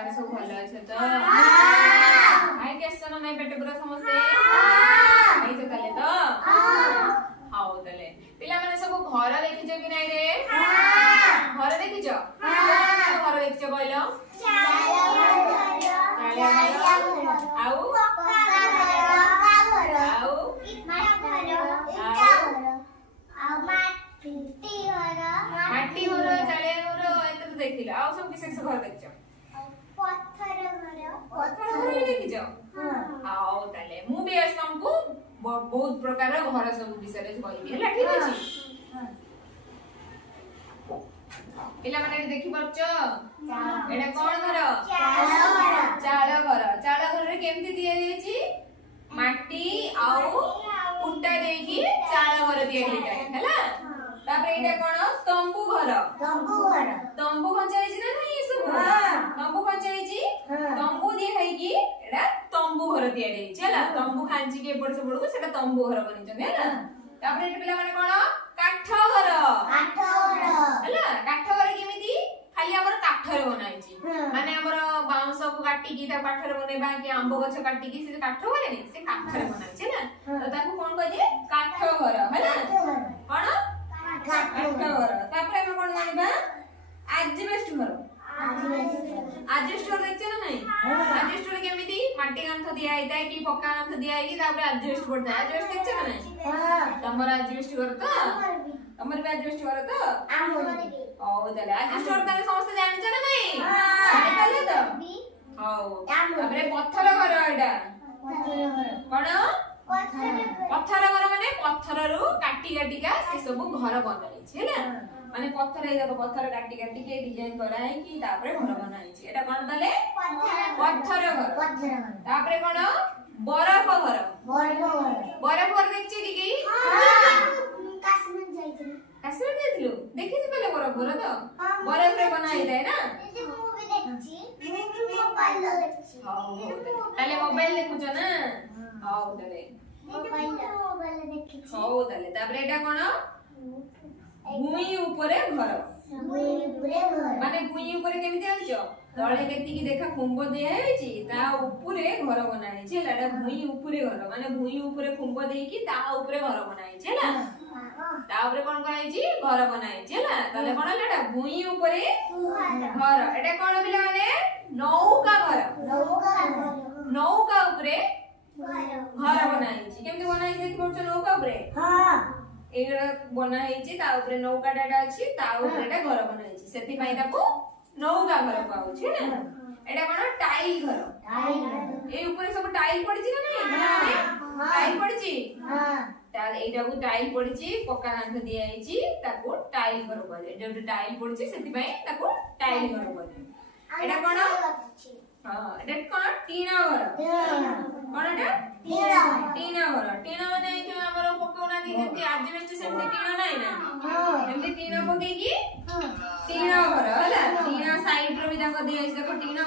माने सब भल अच्छे तो खाई के आसछन नै पेट पूरा समस्ते खाई तो तले तो हाउ तले पिला माने सब घर देखिछ कि नै रे घर देखिछ घर देखिछ कहलो आउ माटी घर चाले घर एत तो देखिला आउ सब किसे घर देखिछ पत्थर घर देखिछ आउ तले मु भी आज तुमको बहुत प्रकार घर सब विषय रे कहबी हला ठीक अछि पिला माने देखि परछ एडा कोन घर चाळ घर रे केमती दिया देछि माटी आउ उट्टा देकी चाळ घर दिया देइता हला तापर एटा कोन तंबू घर तंबू खंचाइछि ना नहीं सब तंबू खंचाइछि तंबू दिया हैकी एटा तंबू घर दिया देइछि हला तंबू खांची के पड़ से पड़को सेटा तंबू घर बनि जने हला तापर एटा पिला माने कोन काठ घर हला काठ घर केमिति खाली हमर काठ रे बनाइछि माने हमर बाउंस को काटी की ता काठ रे बनेबा कि आंबो गछ काटी की से काठ बने नि से काठ रे बनाइछि ना तो ताकू कोन कहै जे काठ घर हला कोन काठ घर तापर हम कोन जानिबा एडजस्ट घर देखछ ना नहीं एडजस्ट केमिति माटी कांथ दिया हैता कि पक्का कांथ दिया है कि तापर एडजस्ट पड़ता है एडजस्ट देखछ ना नहीं तमर एडजस्ट घर तो तमर भी एडजस्ट घर तो ओ तले एडजस्ट घर तने समस्त जानि छ ना नहीं जानि तले तो हो तापर पत्थर घर एडा कोन पत्थर घर माने पत्थर रु काटी काटिका से सब घर बनाई छै ना माने पत्थर ए देखो पत्थर काटी काटी के डिजाइन कराई कि तापरे घर बनाई छै एटा कोन तले पत्थर घर तापरे कोन बरफ घर देखछि कि काश्मीर जाइथिलु देखि छी पहले बरफ घर तो बरफ रे बनाई दे ना ताले मोबाइल देखुछ ना हाउ तले हाउ तले तापरे एटा कोन भूमि ऊपर घर माने भूमि ऊपर केमिति आछो तळे केति की देखा खुंब दिया हैछि ता ऊपरे घर बनाई छै लाडा भूमि ऊपरे घर माने भूमि ऊपरे खुंब देई की ता ऊपरे घर बनाई छै ला ता ऊपरे कोन कहै छी घर बनाई छै ला तले कोन लाडा भूमि ऊपरे घर एटा कोन बिला माने नौका घर नौका ऊपरे घर बनाई छी केमिति बनाई देखि परछ नौका ऊपरे हां एगरा बना हैछि ता ऊपरे नौका डाडा अछि ता ऊपरे एटा घर बनाई छी सेति पई ताको नौका घर कहउ छी ना एटा कोन टाइल घर ए ऊपर सब टाइल पड़ी छी ना नहीं टाइल पड़ी छी हां ता एटा को टाइल पड़ी छी पक्का कांथ दिया हैछि ताको टाइल घर कहले जो टाइल पड़ी छी सेति पई ताको टाइल घर कहले एटा कोन हां एटा कोन टीना घर कोन एटा टीना घर माने जो हमर पकोना दी जेति एडजस्ट सेमति टीना नाही ना सेमति टीना पके की टीना घर हला टीना साइड रो भी ताको दिया है देखो टीना